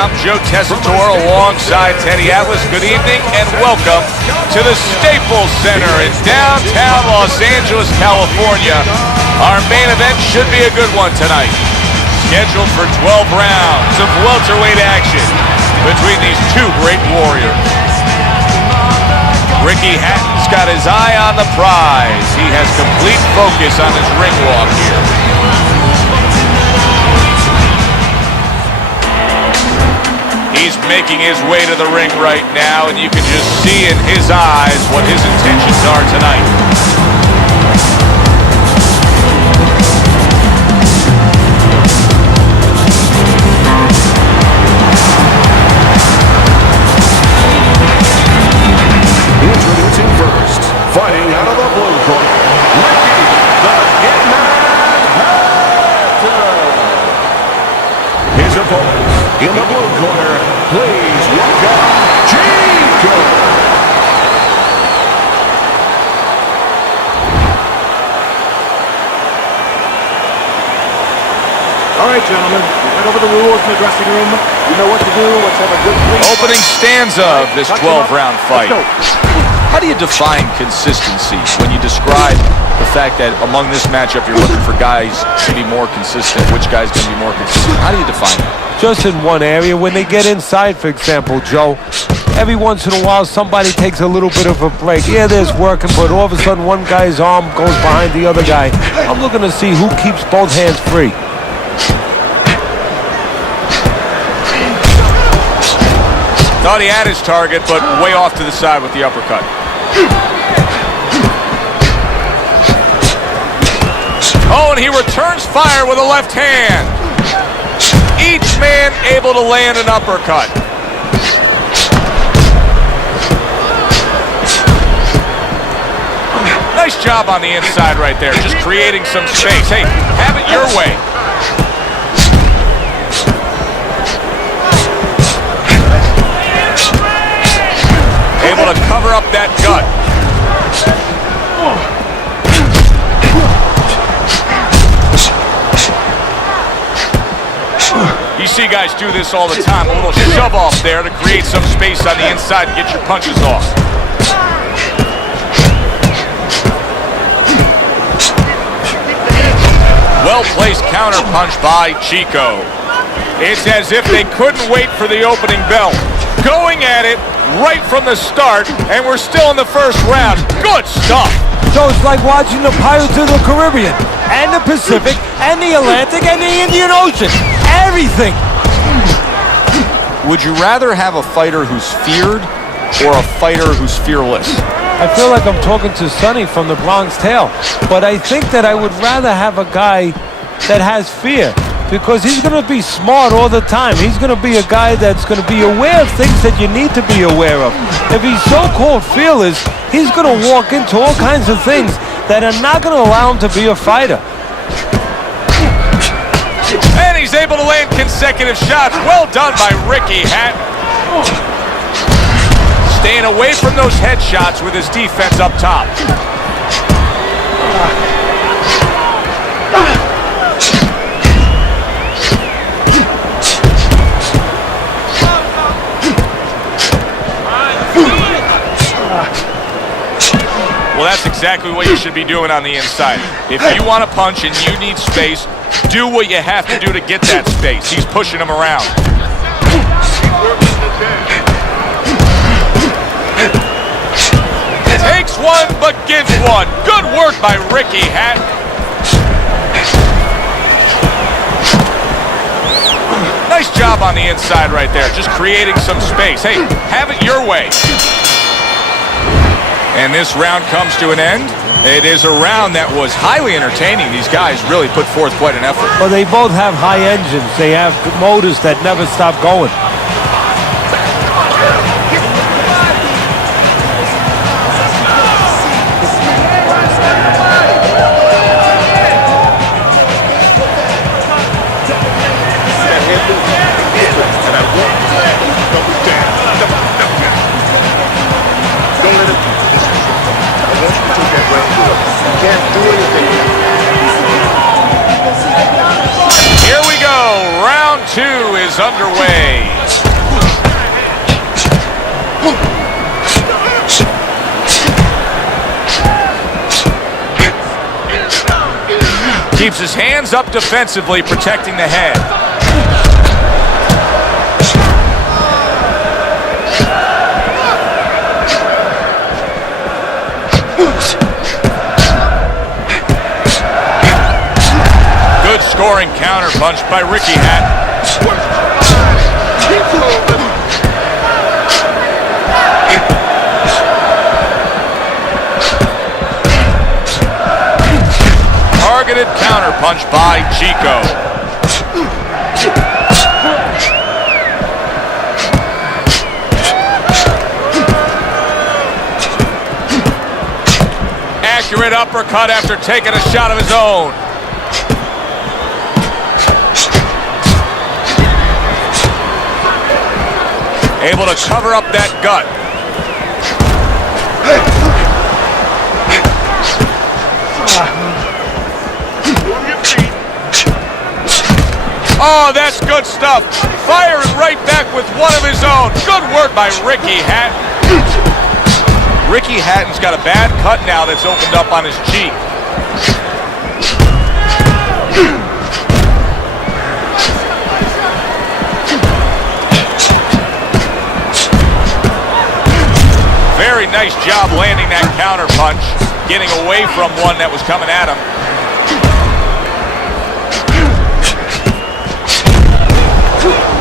I'm Joe Tessitore alongside Teddy Atlas. Good evening and welcome to the Staples Center in downtown Los Angeles, California. Our main event should be a good one tonight. Scheduled for 12 rounds of welterweight action between these two great warriors. Ricky Hatton's got his eye on the prize. He has complete focus on his ring walk here. He's making his way to the ring right now, and you can just see in his eyes what his intentions are tonight. Introducing first, fighting out of the blue corner, Ricky the Hitman Hatton. His opponents in the blue corner, please welcome Chico. All right, gentlemen, we went over the rules in the dressing room. You know what to do. Let's have a good opening stanza of this 12-round fight. How do you define consistency when you describe the fact that among this matchup you're looking for guys to be more consistent? Which guys can be more consistent? How do you define that? Just in one area. When they get inside, for example, Joe, every once in a while somebody takes a little bit of a break. Yeah, there's working, but all of a sudden one guy's arm goes behind the other guy. I'm looking to see who keeps both hands free. Thought he had his target, but way off to the side with the uppercut. Oh, and he returns fire with a left hand. Each man able to land an uppercut. Nice job on the inside right there, just creating some space. Hey, have it your way. Able to cover up that gut. You see guys do this all the time. A little shove off there to create some space on the inside and get your punches off. Well-placed counter punch by Chico. It's as if they couldn't wait for the opening bell. Going at it right from the start, and we're still in the first round. Good stuff. So it's like watching the Pirates of the Caribbean, and the Pacific, and the Atlantic, and the Indian Ocean. Everything. Would you rather have a fighter who's feared or a fighter who's fearless? I feel like I'm talking to Sonny from the Bronx Tale, but I think that I would rather have a guy that has fear, because he's going to be smart all the time. He's going to be a guy that's going to be aware of things that you need to be aware of. If he's so-called fearless, he's going to walk into all kinds of things that are not going to allow him to be a fighter. And he's able to land consecutive shots. Well done by Ricky Hatton. Staying away from those headshots with his defense up top. Well, that's exactly what you should be doing on the inside. If you want to punch and you need space, do what you have to do to get that space. He's pushing him around. Takes one, but gives one. Good work by Ricky Hatton. Nice job on the inside right there, just creating some space. Hey, have it your way. And this round comes to an end. It is a round that was highly entertaining. These guys really put forth quite an effort. Well, they both have high engines. They have motors that never stop going. Here we go. Round two is underway. Keeps his hands up defensively, protecting the head. Good scoring counterpunch by Ricky Hatton. Targeted counterpunch by Chico. Accurate uppercut after taking a shot of his own. Able to cover up that gut. Oh, that's good stuff. Firing right back with one of his own. Good work by Ricky Hatton. Ricky Hatton's got a bad cut now that's opened up on his cheek. Very nice job landing that counter punch, getting away from one that was coming at him.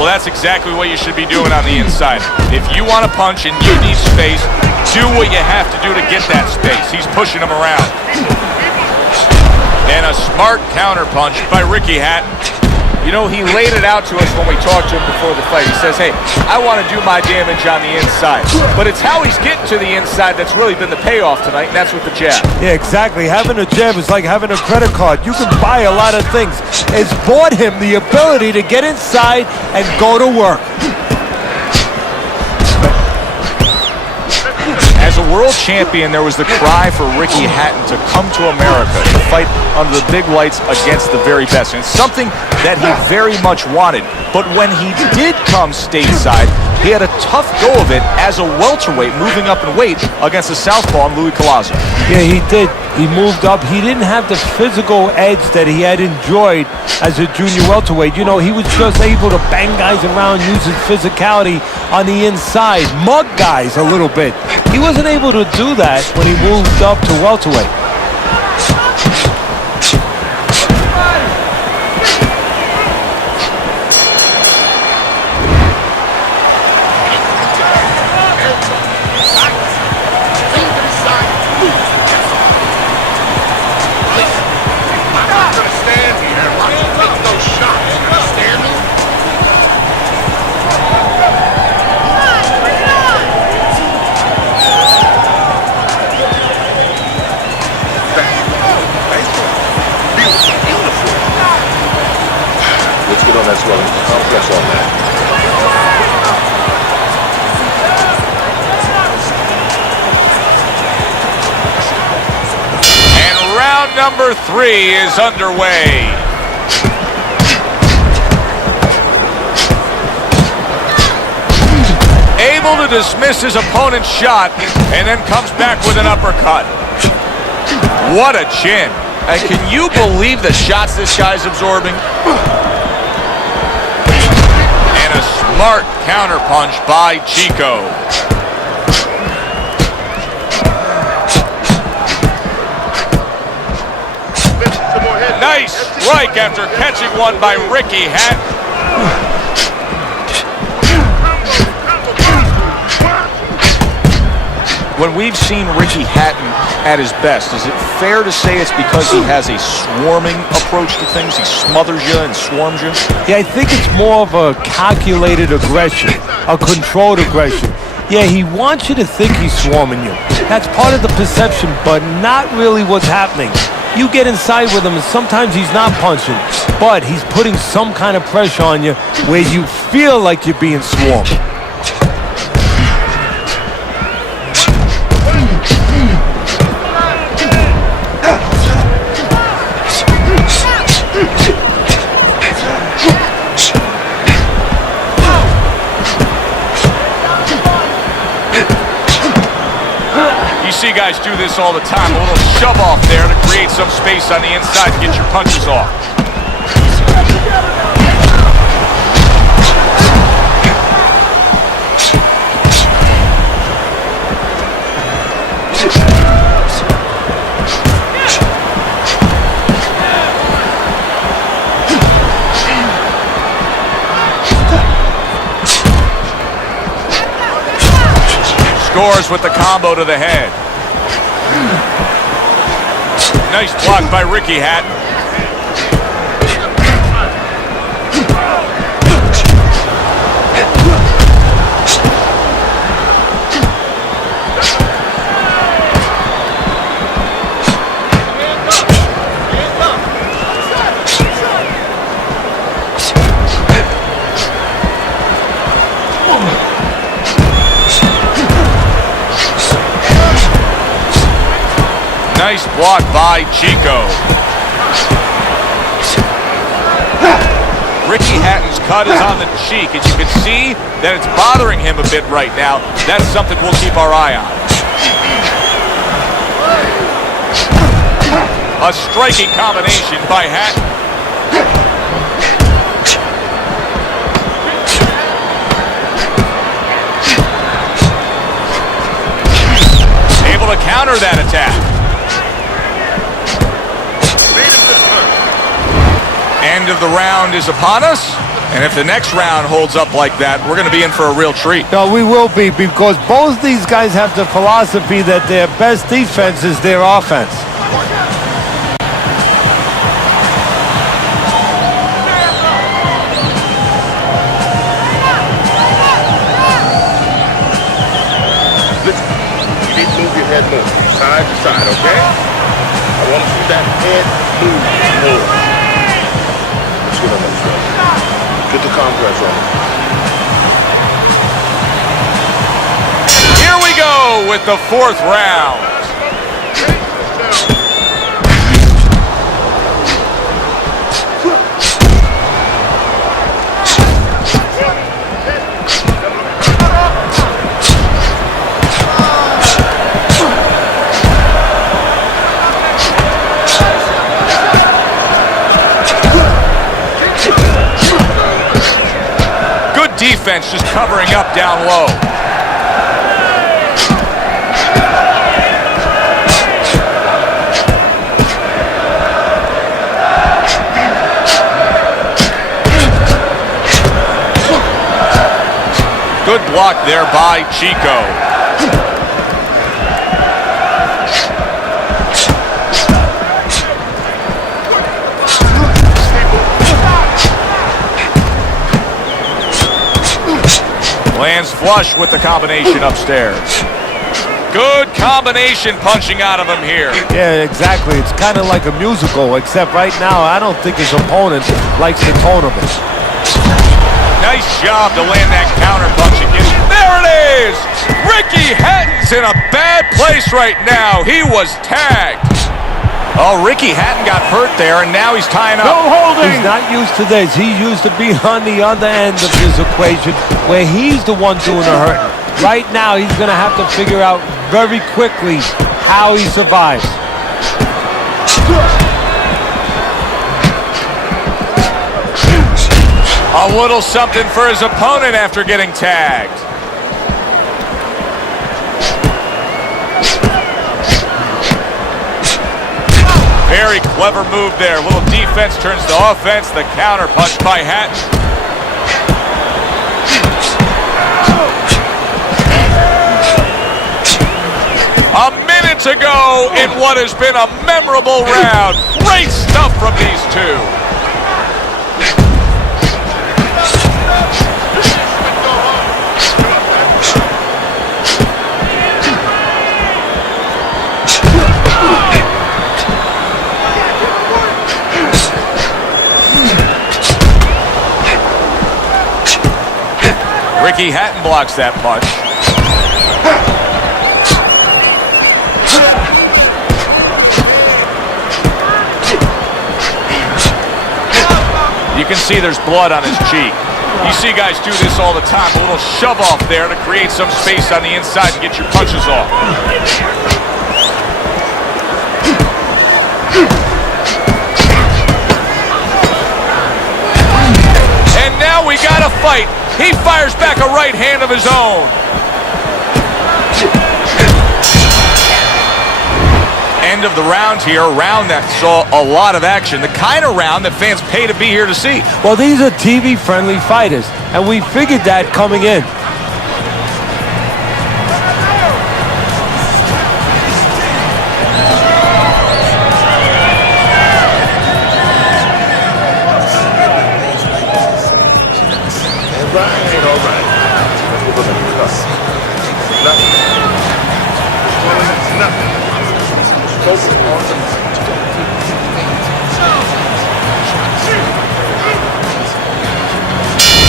Well, that's exactly what you should be doing on the inside. If you want to punch and you need space, do what you have to do to get that space. He's pushing him around. And a smart counter punch by Ricky Hatton. You know, he laid it out to us when we talked to him before the fight. He says, hey, I want to do my damage on the inside. But it's how he's getting to the inside that's really been the payoff tonight, and that's with the jab. Yeah, exactly. Having a jab is like having a credit card. You can buy a lot of things. It's bought him the ability to get inside and go to work. As a world champion, there was the cry for Ricky Hatton to come to America to fight under the big lights against the very best. And it's something that he very much wanted. But when he did come stateside, he had a tough go of it as a welterweight, moving up in weight against the southpaw Louis Collazo. Yeah, he did. He moved up. He didn't have the physical edge that he had enjoyed as a junior welterweight. You know, he was just able to bang guys around, use his physicality on the inside, mug guys a little bit. He wasn't able to do that when he moved up to welterweight. Number 3 is underway. Able to dismiss his opponent's shot and then comes back with an uppercut. What a chin. And can you believe the shots this guy's absorbing? And a smart counterpunch by Chico. Nice strike after catching one by Ricky Hatton. When we've seen Ricky Hatton at his best, is it fair to say it's because he has a swarming approach to things? He smothers you and swarms you? Yeah, I think it's more of a calculated aggression, a controlled aggression. Yeah, he wants you to think he's swarming you. That's part of the perception, but not really what's happening. You get inside with him, and sometimes he's not punching, but he's putting some kind of pressure on you where you feel like you're being swarmed. You see guys do this all the time. A little shove off there to create some space on the inside to get your punches off. Scores with the combo to the head. Nice block by Ricky Hatton. Nice block by Chico. Ricky Hatton's cut is on the cheek, and you can see that it's bothering him a bit right now. That's something we'll keep our eye on. A striking combination by Hatton. Able to counter that attack. End of the round is upon us, and if the next round holds up like that, we're going to be in for a real treat. No, we will be, because both these guys have the philosophy that their best defense is their offense. You need to move your head more, side to side, okay? I want to see that head move more. Get the compress on. Here we go with the fourth round. Defense just covering up down low. Good block there by Chico. Lands flush with the combination upstairs. Good combination punching out of him here. Yeah, exactly. It's kind of like a musical, except right now I don't think his opponent likes the tone of it. Nice job to land that counter punch again. There it is! Ricky Hatton's in a bad place right now. He was tagged. Oh, Ricky Hatton got hurt there, and now he's tying up. No holding! He's not used to this. He used to be on the other end of this equation where he's the one doing the hurting. Right now, he's going to have to figure out very quickly how he survives. A little something for his opponent after getting tagged. Very clever move there. A little defense turns to offense. The counter punch by Hatton. A minute to go in what has been a memorable round. Great stuff from these two. Ricky Hatton blocks that punch. You can see there's blood on his cheek. You see guys do this all the time. A little shove off there to create some space on the inside and get your punches off. And now we got a fight. He fires back a right hand of his own. End of the round here, a round that saw a lot of action, the kind of round that fans pay to be here to see. Well, these are TV-friendly fighters, and we figured that coming in.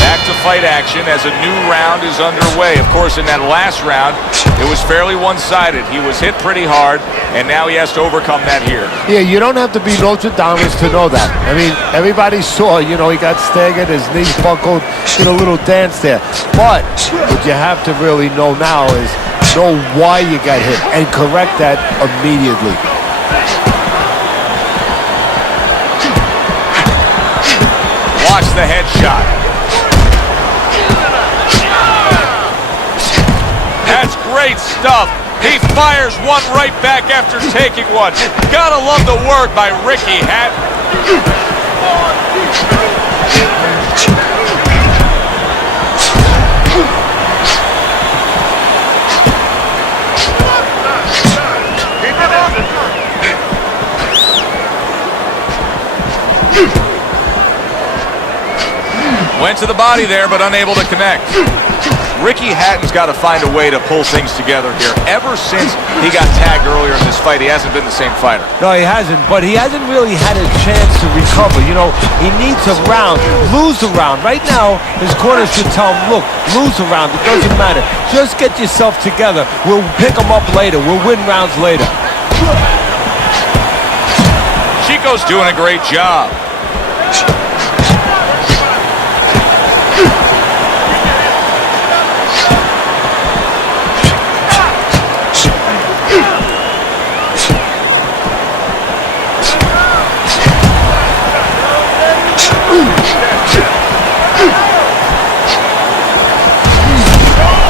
Back to fight action as a new round is underway. Of course, in that last round, it was fairly one-sided. He was hit pretty hard, and now he has to overcome that here. Yeah, you don't have to be Notre Dame to know that. I mean, everybody saw, you know, he got staggered, his knees buckled, did a little dance there. But what you have to really know now is know why you got hit and correct that immediately. Watch the headshot. That's great stuff. He fires one right back after taking one. Gotta love the work by Ricky Hatton. Went to the body there, but unable to connect. Ricky Hatton's got to find a way to pull things together here. Ever since he got tagged earlier in this fight, he hasn't been the same fighter. No, he hasn't, but he hasn't really had a chance to recover. You know, he needs a round, lose a round. Right now, his corner should tell him, look, lose a round, it doesn't matter. Just get yourself together. We'll pick him up later. We'll win rounds later. Chico's doing a great job.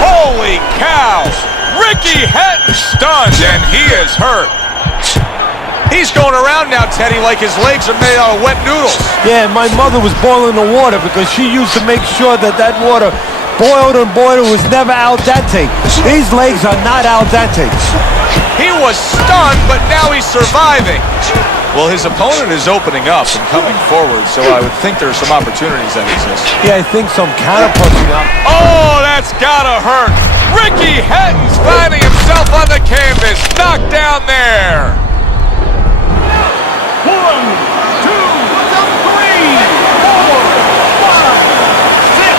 Holy cow! Ricky Hatton stunned, and he is hurt. He's going around now, Teddy, like his legs are made out of wet noodles. Yeah, my mother was boiling the water because she used to make sure that that water boiled and boiled, was never al dente. These legs are not al dente. He was stunned, but now he's surviving. Well, his opponent is opening up and coming forward, so I would think there's some opportunities that exist. Yeah, I think some counter-punching up. Oh, that's gotta hurt. Ricky Hatton's finding himself on the canvas, knocked down there. 1, 2, 3, 4, 5, 6.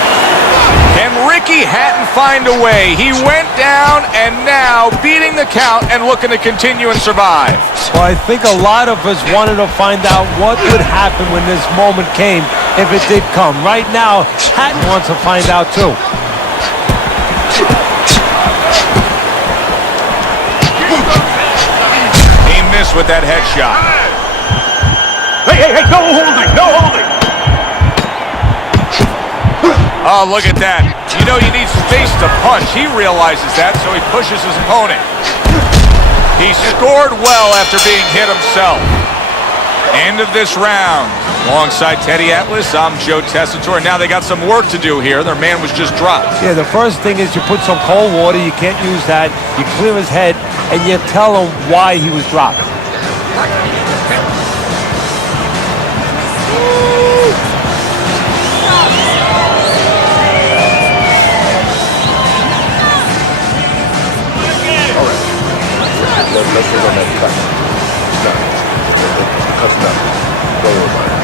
Can Ricky Hatton find a way? He went down and now beating the count and looking to continue and survive. Well, I think a lot of us wanted to find out what would happen when this moment came, if it did come. Right now, Hatton wants to find out too. He missed with that headshot. Hey, no holding, no holding. Oh, look at that. You know, you need space to punch. He realizes that, so he pushes his opponent. He scored well after being hit himself. End of this round. Alongside Teddy Atlas, I'm Joe Tessitore. Now they got some work to do here. Their man was just dropped. Yeah, the first thing is you put some cold water. You can't use that. You clear his head, and you tell him why he was dropped. Let's go on that track. Stop. That's not. Don't worry about it.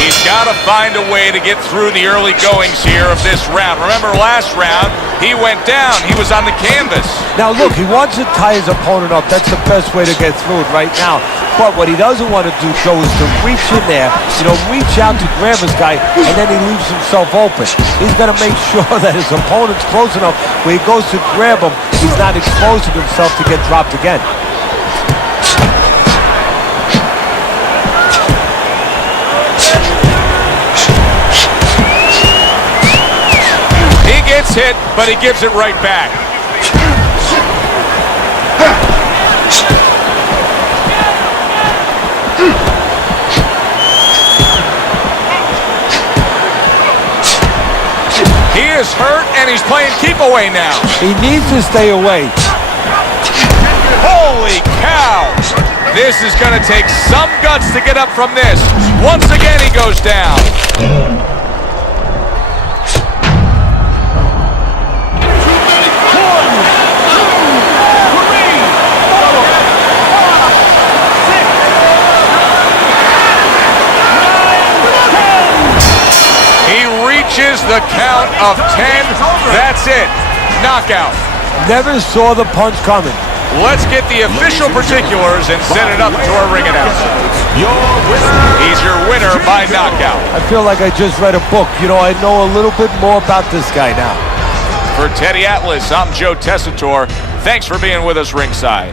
He's got to find a way to get through the early goings here of this round. Remember last round, he went down. He was on the canvas. Now look, he wants to tie his opponent up. That's the best way to get through it right now. But what he doesn't want to do, Joe, is to reach in there, reach out to grab his guy, and then he leaves himself open. He's got to make sure that his opponent's close enough where he goes to grab him, he's not exposing himself to get dropped again. He gets hit, but he gives it right back. He is hurt, and he's playing keep away now. He needs to stay away. Holy cow! This is going to take some guts to get up from this. Once again, he goes down. The count of 10. That's it. Knockout. Never saw the punch coming. Let's get the official particulars and send it up to our ring announcer. He's your winner by knockout. I feel like I just read a book. I know a little bit more about this guy now. For Teddy Atlas, I'm Joe Tessitore. Thanks for being with us ringside.